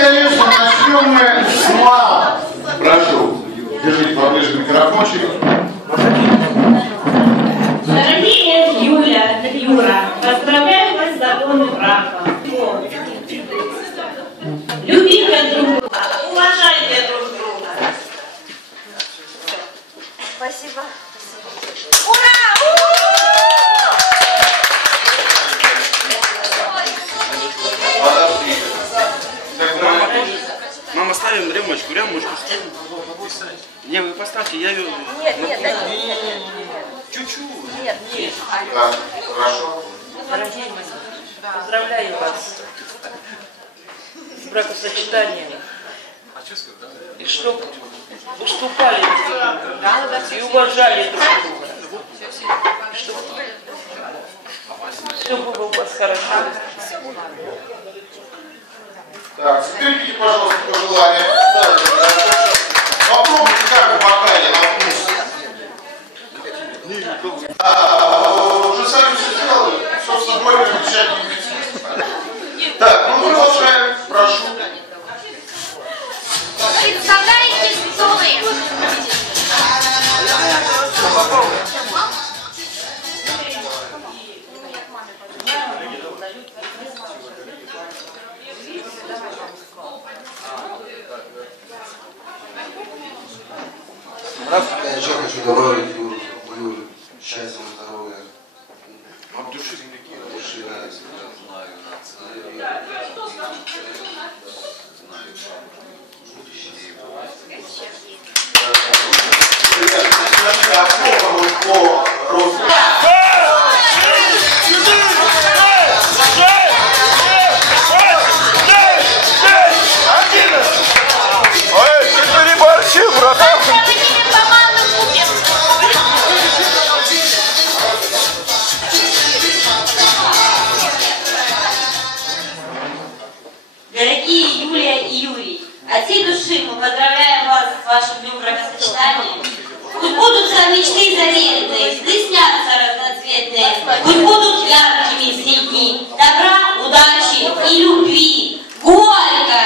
конечно, начнем мы с мала. Прошу, держите поближе микрофончик. Дорогие Юра, поздравляю вас с законным браком. Любите друг друга, уважайте друг друга. Спасибо. Ура! Подожди. Мама, ставим рюмочку. Не, вы поставьте, я ее... Нет. Чуть-чуть. Нет. Да, хорошо. Дорогие мои, поздравляю вас с бракосочетанием. И чтоб уступали друг другу и уважали друг друга. Чтобы все было у вас хорошо. Так, скрипите, пожалуйста, пожелания. Попробуйте, как в бокале на вкус. Уже сами все сделали. Собственно, более отвечать не имеет смысла. Так, ну продолжаем. Прошу. Представляете, столы. Я еще хочу добавить Юре счастья, здоровья. От души. От души, да, я всегда знаю. Дорогие Юлия и Юрий, от всей души мы поздравляем вас с вашим днем бракосочетания. Пусть будут мечты заветные, сны снятся разноцветные, пусть будут яркими все дни добра, удачи и любви. Горько!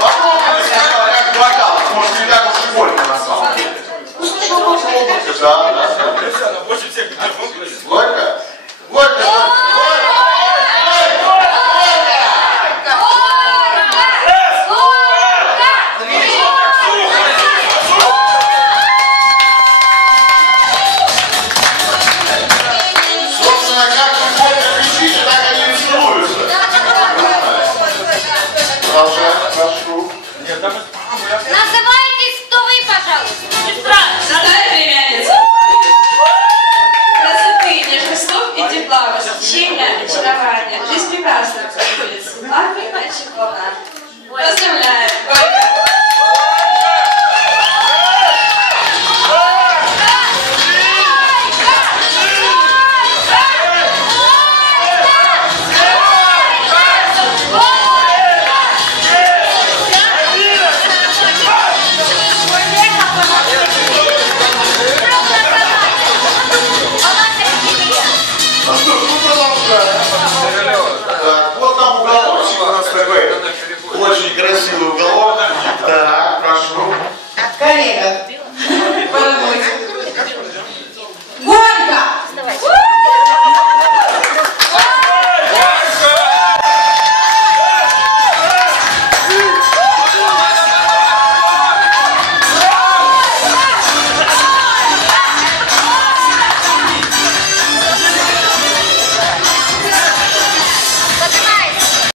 Попробуйте, как бокал. Может, не так уж и больно на самом деле. Да. Горько? Горько! Называйтесь, кто вы, пожалуйста. Сестра, дорогая племянница. Красоты, нежных слов и тепла, восхищения, очарования. Жизнь прекрасна проходит. Светлана Чеховна. Поздравляю.